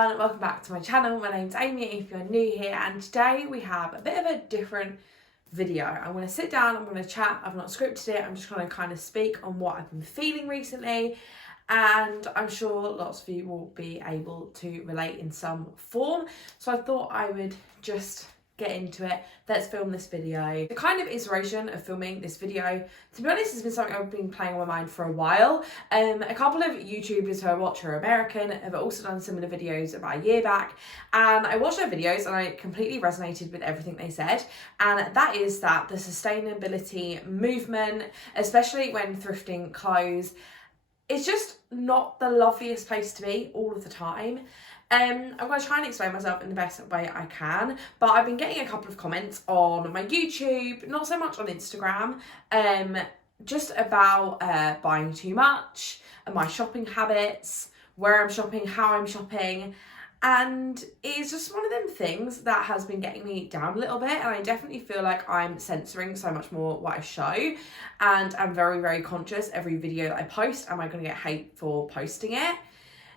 everyone, welcome back to my channel. My name's Amy if you're new here, and today we have a bit of a different video. I'm going to sit down, I'm going to chat, I've not scripted it, I'm just going to kind of speak on what I've been feeling recently, and I'm sure lots of you will be able to relate in some form. So I thought I would just get into it. Let's film this video. The kind of inspiration of filming this video, to be honest, has been something I've been playing on my mind for a while. A couple of YouTubers who I watch who are American have also done similar videos about a year back, and I watched their videos and I completely resonated with everything they said, and that is that the sustainability movement, especially when thrifting clothes, it's just not the loveliest place to be all of the time. I'm going to try and explain myself in the best way I can, but I've been getting a couple of comments on my YouTube, not so much on Instagram, just about buying too much, and my shopping habits, where I'm shopping, how I'm shopping, and it's just one of them things that has been getting me down a little bit, and I definitely feel like I'm censoring so much more what I show, and I'm very, very conscious every video that I post, am I going to get hate for posting it?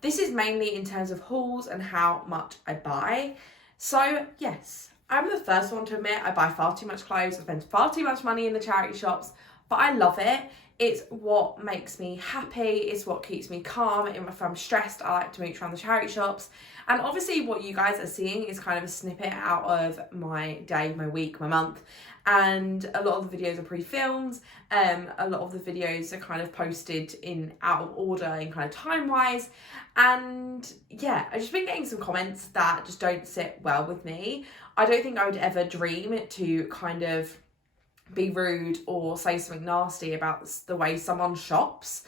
This is mainly in terms of hauls and how much I buy. So yes, I'm the first one to admit I buy far too much clothes, I spend far too much money in the charity shops, but I love it. It's what makes me happy, it's what keeps me calm. If I'm stressed, I like to mooch around the charity shops. And obviously what you guys are seeing is kind of a snippet out of my day, my week, my month. And a lot of the videos are pre-filmed, a lot of the videos are kind of posted in out of order in kind of time-wise. And yeah, I've just been getting some comments that just don't sit well with me. I don't think I would ever dream to kind of be rude or say something nasty about the way someone shops.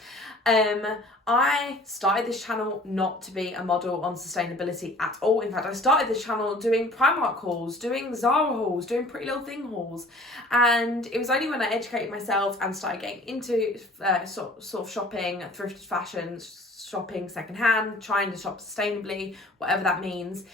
I started this channel not to be a model on sustainability at all. In fact, I started this channel doing Primark hauls, doing Zara hauls, doing Pretty Little Thing hauls, and it was only when I educated myself and started getting into sort of shopping, thrifted fashion, shopping secondhand, trying to shop sustainably, whatever that means,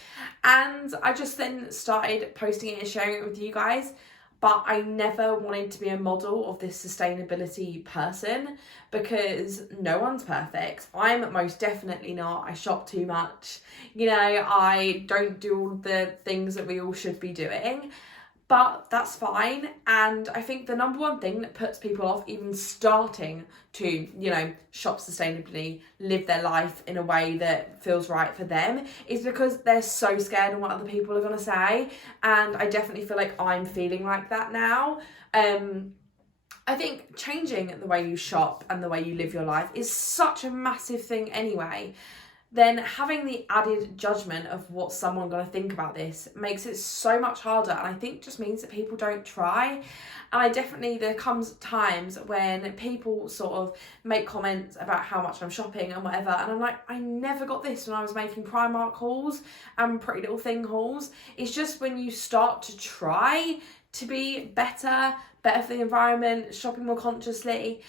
and I just then started posting it and sharing it with you guys. But I never wanted to be a model of this sustainability person, because no one's perfect. I'm most definitely not. I shop too much. You know, I don't do all the things that we all should be doing. But that's fine, and I think the number one thing that puts people off even starting to, you know, shop sustainably, live their life in a way that feels right for them, is because they're so scared of what other people are going to say, and I definitely feel like I'm feeling like that now. I think changing the way you shop and the way you live your life is such a massive thing anyway. Then having the added judgment of what someone's going to think about this makes it so much harder, and I think just means that people don't try. And there comes times when people sort of make comments about how much I'm shopping and whatever, and I'm like, I never got this when I was making Primark hauls and Pretty Little Thing hauls. It's just when you start to try to be better for the environment, shopping more consciously,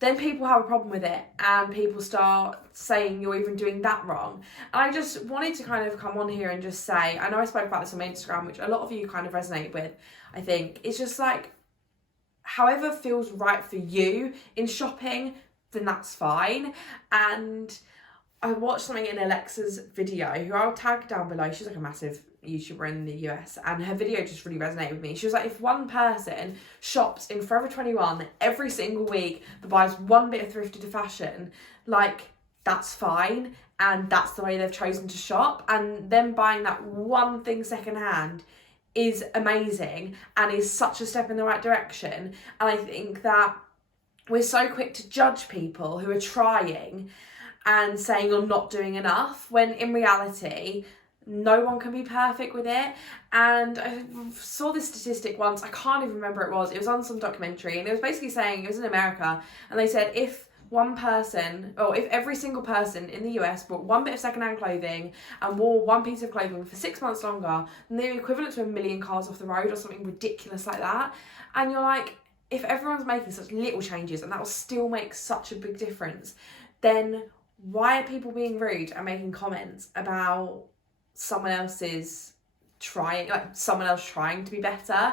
then people have a problem with it and people start saying you're even doing that wrong. And I just wanted to kind of come on here and just say, I know I spoke about this on my Instagram, which a lot of you kind of resonate with, I think. It's just like, however feels right for you in shopping, then that's fine. And I watched something in Alexa's video, who I'll tag down below. She's like a massive YouTuber in the US, and her video just really resonated with me. She was like, if one person shops in Forever 21 every single week but buys one bit of thrifted fashion, like, that's fine, and that's the way they've chosen to shop, and them buying that one thing secondhand is amazing and is such a step in the right direction. And I think that we're so quick to judge people who are trying and saying you're not doing enough, when in reality no one can be perfect with it. And I saw this statistic once, I can't even remember it was on some documentary, and it was basically saying, it was in America, and they said if every single person in the US bought one bit of secondhand clothing and wore one piece of clothing for 6 months longer, then they're equivalent to 1 million cars off the road or something ridiculous like that. And you're like, if everyone's making such little changes and that will still make such a big difference, then why are people being rude and making comments about someone else trying to be better?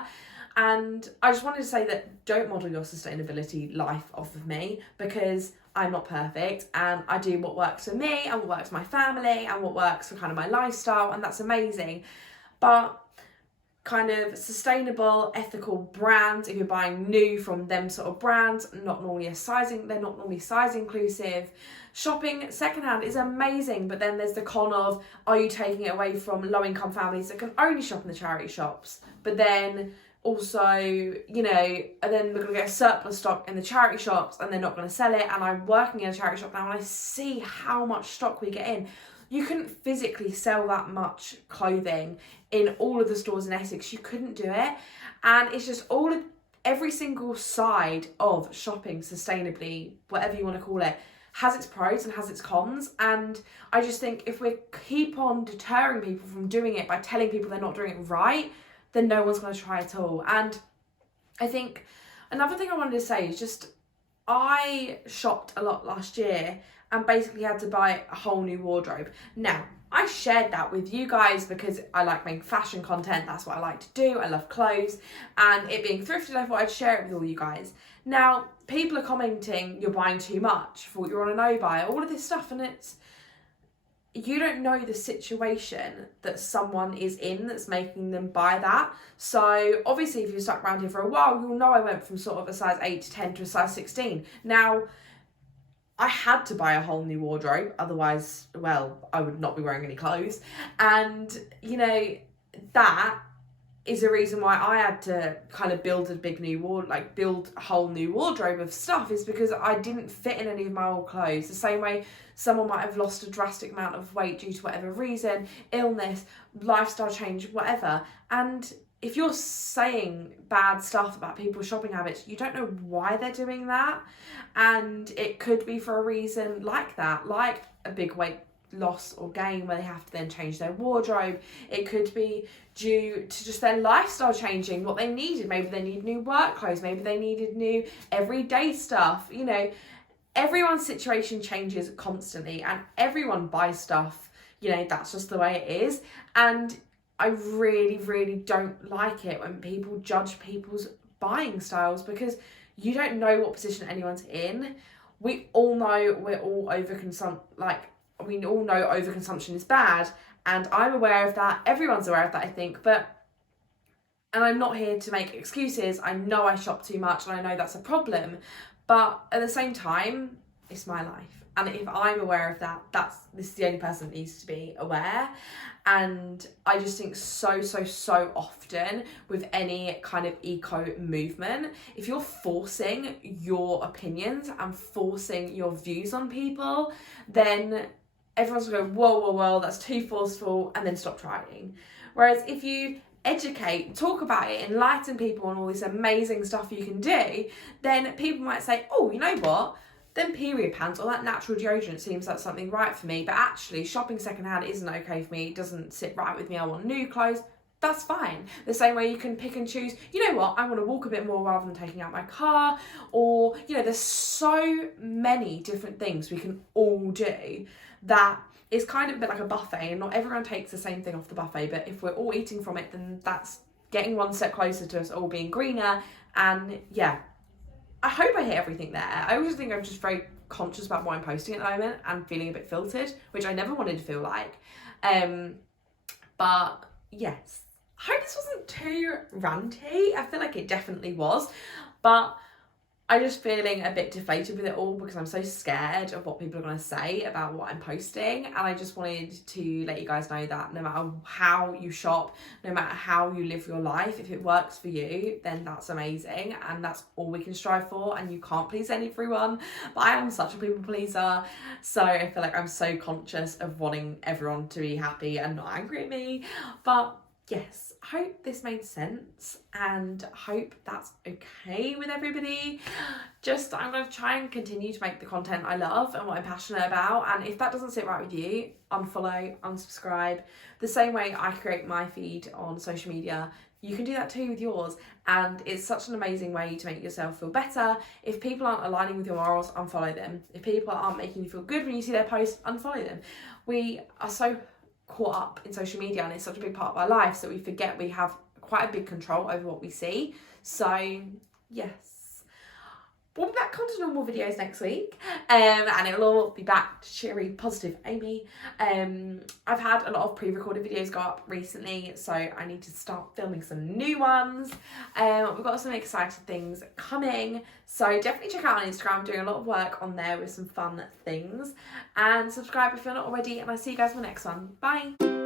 And I just wanted to say that don't model your sustainability life off of me, because I'm not perfect and I do what works for me and what works for my family and what works for kind of my lifestyle, and that's amazing. But kind of sustainable, ethical brands, if you're buying new from them sort of brands, they're not normally size inclusive. Shopping secondhand is amazing, but then there's the con of, are you taking it away from low income families that can only shop in the charity shops? But then also, you know, and then we're going to get surplus stock in the charity shops and they're not going to sell it. And I'm working in a charity shop now and I see how much stock we get in. You couldn't physically sell that much clothing in all of the stores in Essex. You couldn't do it. And it's just every single side of shopping sustainably, whatever you want to call it, has its pros and has its cons. And I just think if we keep on deterring people from doing it by telling people they're not doing it right, then no one's going to try at all. And I think another thing I wanted to say is just, I shopped a lot last year and basically had to buy a whole new wardrobe. Now, I shared that with you guys because I like making fashion content. That's what I like to do. I love clothes, and it being thrifted, I thought I'd share it with all you guys. Now, people are commenting, you're buying too much, thought you're on a no-buy, all of this stuff, and you don't know the situation that someone is in that's making them buy that. So obviously if you're stuck around here for a while, you'll know I went from sort of a size 8 to 10 to a size 16. Now, I had to buy a whole new wardrobe, otherwise, well, I would not be wearing any clothes. And, you know, that is a reason why I had to kind of build a whole new wardrobe of stuff, is because I didn't fit in any of my old clothes. The same way someone might have lost a drastic amount of weight due to whatever reason, illness, lifestyle change, whatever. And if you're saying bad stuff about people's shopping habits, you don't know why they're doing that. And it could be for a reason like that, like a big weight loss or gain where they have to then change their wardrobe. It could be due to just their lifestyle changing, what they needed. Maybe they need new work clothes, maybe they needed new everyday stuff. You know, everyone's situation changes constantly and everyone buys stuff. You know, that's just the way it is. And I really, really don't like it when people judge people's buying styles, because you don't know what position anyone's in. We all know we all know overconsumption is bad, and I'm aware of that. Everyone's aware of that, I think. And I'm not here to make excuses. I know I shop too much and I know that's a problem. But at the same time, it's my life. And if I'm aware of that, this is the only person that needs to be aware. And I just think so often with any kind of eco movement, if you're forcing your opinions and forcing your views on people, then everyone's going to go, whoa, that's too forceful, and then stop trying. Whereas if you educate, talk about it, enlighten people on all this amazing stuff you can do, then people might say, oh, you know what? Then period pants or that natural deodorant seems like something right for me, but actually shopping secondhand isn't okay for me. It doesn't sit right with me. I want new clothes. That's fine. The same way you can pick and choose, you know what, I want to walk a bit more rather than taking out my car, or, you know, there's so many different things we can all do that it's kind of a bit like a buffet, and not everyone takes the same thing off the buffet, but if we're all eating from it, then that's getting one step closer to us all being greener. And yeah, I hope I hit everything there. I always think I'm just very conscious about what I'm posting at the moment and feeling a bit filtered, which I never wanted to feel like. But yes, I hope this wasn't too ranty. I feel like it definitely was, but I'm just feeling a bit deflated with it all because I'm so scared of what people are going to say about what I'm posting. And I just wanted to let you guys know that no matter how you shop, no matter how you live your life, if it works for you, then that's amazing. And that's all we can strive for. And you can't please everyone. But I am such a people pleaser. So I feel like I'm so conscious of wanting everyone to be happy and not angry at me. But yes, I hope this made sense and hope that's okay with everybody. I'm going to try and continue to make the content I love and what I'm passionate about, and if that doesn't sit right with you, unfollow, unsubscribe. The same way I create my feed on social media, you can do that too with yours, and it's such an amazing way to make yourself feel better. If people aren't aligning with your morals, unfollow them. If people aren't making you feel good when you see their posts, unfollow them. We are so caught up in social media and it's such a big part of our lives that we forget we have quite a big control over what we see. So yes, we'll be back onto normal videos next week, and it'll all be back to cheery, positive Amy. I've had a lot of pre-recorded videos go up recently, so I need to start filming some new ones. We've got some exciting things coming, so definitely check out on Instagram. I'm doing a lot of work on there with some fun things, and subscribe if you're not already, and I'll see you guys in my next one. Bye.